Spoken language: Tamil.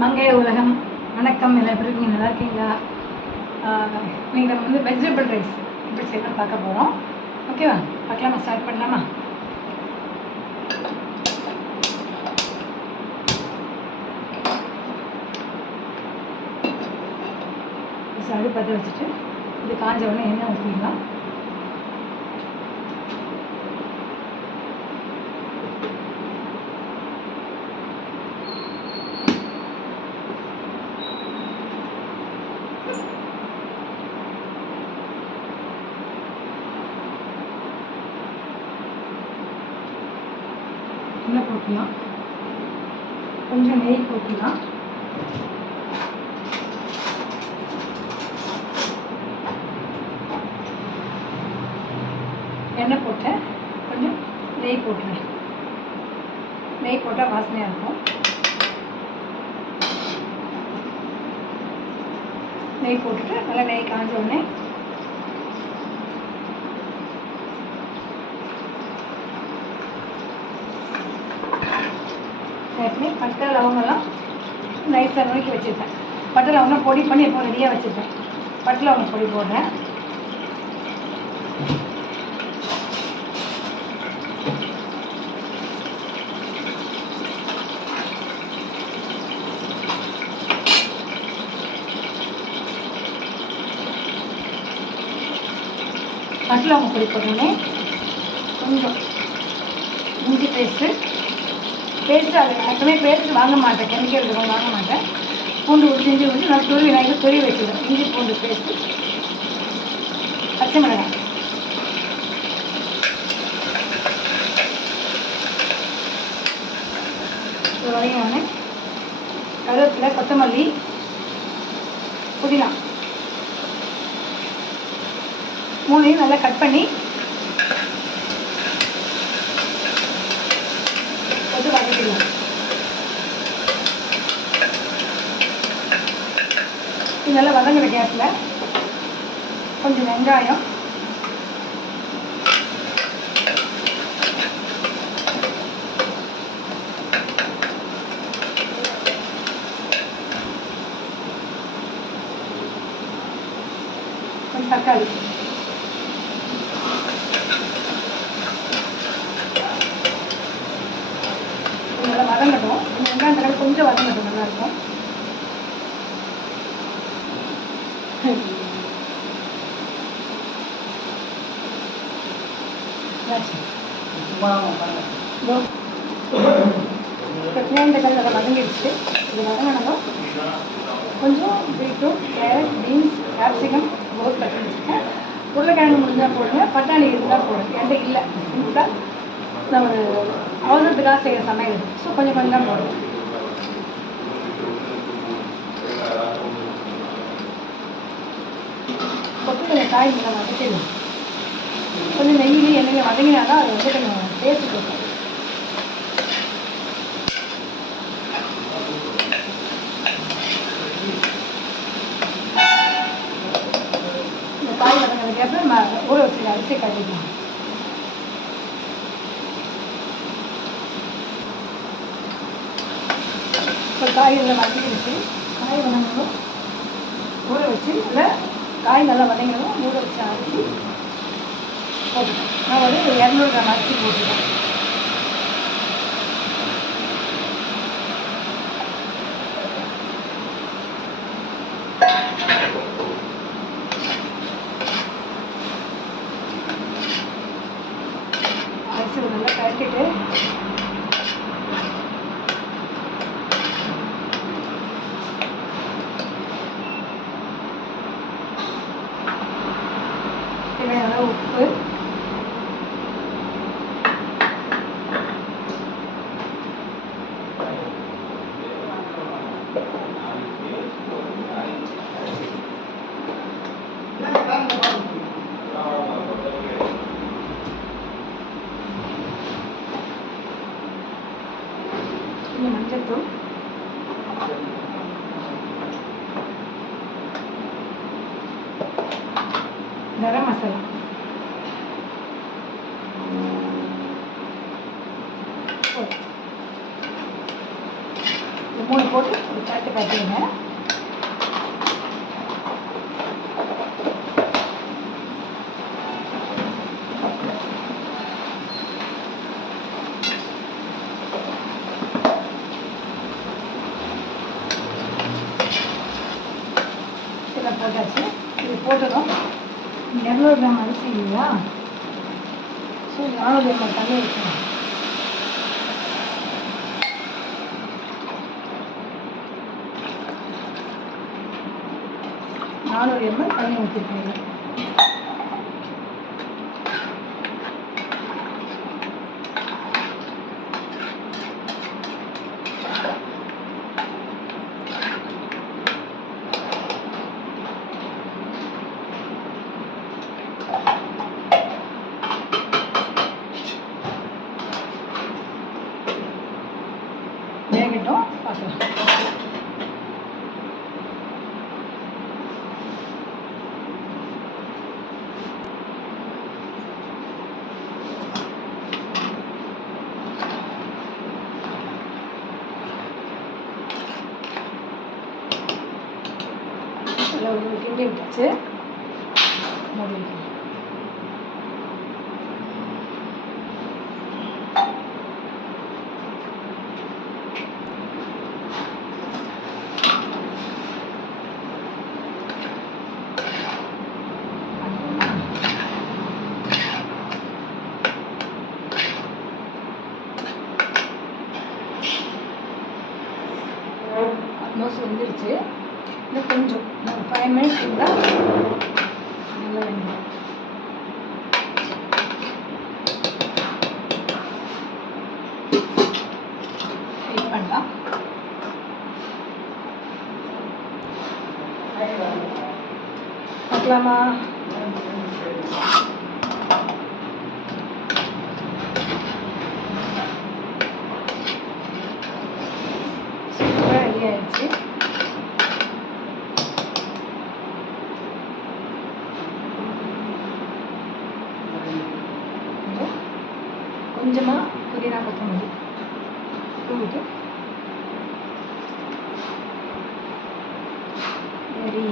மங்கைய உலகம். வணக்கம் எல்லாம் எப்படி இருக்கீங்க நல்லா இருக்கீங்களா? நீங்கள் நம்ம வந்து வெஜிடபிள் ரைஸ் எப்படி செய்யலாம் பார்க்க போகிறோம் ஓகேவா பார்க்கலாமா? ஸ்டார்ட் பண்ணலாமா? அடுப்பு பற்ற வச்சுட்டு இது காஞ்ச உடனே எண்ணெய் ஊற்றிக்கலாம் எண்ணெய் போட்டுக்கலாம் கொஞ்சம் நெய் போட்டுலாம். எண்ணெய் போட்டேன். கொஞ்சம் நெய் போட்டுறேன் நெய் போட்டால் வாசனையாக இருக்கும். நெய் போட்டுட்டு நல்லா நெய் காஞ்ச உடனே ஏற்கனவே பட்டை லவங்கெல்லாம் நைஸாக நுணுக்கி வச்சுருப்பேன். பட்டை லவங்கெல்லாம் பொடி பண்ணி எப்போ ரெடியாக வச்சுருப்பேன். பட்டை லவங்க பொடி போடுறேன். பட்டை லவங்க பொடி போட்டோன்னே கொஞ்சம் இஞ்சி பேஸ்ட்டு பேஸ்ட்டு அது எப்பவுமே பேஸ்ட் வாங்க மாட்டேன். கெமிக்கல் இருக்கும் வாங்க மாட்டேன். பூண்டு உரிச்சு இஞ்சி உரிச்சு நான் துருவி நான் துருவி வச்சுருவேன் இஞ்சி பூண்டு பேஸ்ட்டு பச்சை மிளகாய். இது வரையும் ஒன்று கருவேப்பிலை கொத்தமல்லி புதினா. மூணையும் நல்லா கட் பண்ணி போட்டு வதக்கிடலாம் இது நல்லா வதங்குற கேஸில் கொஞ்சம் வெங்காயம். கொஞ்சம் தக்காளி. நல்லா வதங்கட்டும். வெங்காயம் தக்காளி கொஞ்சம் வதங்கட்டும் நல்லாயிருக்கும் வெங்காயம் தக்காளி நல்லா வதங்கிடுச்சு இது வதங்கினதும் கொஞ்சம் பீட்ரூட் கேரட் பீன்ஸ் கேப்சிகம் ரோஸ் கட்டி பண்ணி வச்சுருக்கேன் உருளைக்கிழங்கு முடிஞ்சால் போடுங்க பட்டாணி இருந்தால் போடுங்க என்கிட்ட இல்லை சிம்பிளாக நம்ம ஒரு அவசரத்துக்காக செய்கிற சமையல் ஸோ கொஞ்சம் கொஞ்சம் தான் போடுவோம் கொத்து கொஞ்சம் காய் நல்லா வதக்கிடலாம் கொஞ்சம் நெய்யில் எண்ணெயில் வதங்கினா தான் அது வந்து கொஞ்சம் டேஸ்ட் கொடுக்கும் இந்த காய் வதங்கினதுக்கு அப்புறம் ஊற வச்சுருக்க அரிசி கட்டிக்கலாம் இப்போ காய் நல்லா வதங்கிடுச்சு. காய் வதங்கணும் ஊற வச்சு இல்லை காய் நல்லா வதங்கணும் ஊற வச்ச அரிசி போட்டுட்டேன் நான் வந்து ஒரு இரநூறு கிராம் அரிசி போட்டுட்டேன் கரம் மசாலா மூணு போட்டு ஒரு கட்டு கட்டிடுங்க போட்டாச்சு இது போட்டதும் இரநூறு கிராம் அரிசி இல்லையா? ஸோ நானூறு கிராம் தண்ணி ஊற்றணும் நானூறு எம்எல் தண்ணி ஊற்றிருக்கீங்க 거예요? 맞아. 여기 굉장히 같이 머리 வெந்துருச்சு இன்னும் கொஞ்சம் ஒரு ஃபைவ் மினிட்ஸ் இருந்தால் நல்லா வெந்துடும் வெயிட் பண்ணலாம். பார்க்கலாமா? கொஞ்சமாக புதினா கொத்தமல்லி தூவிட்டு ரெடி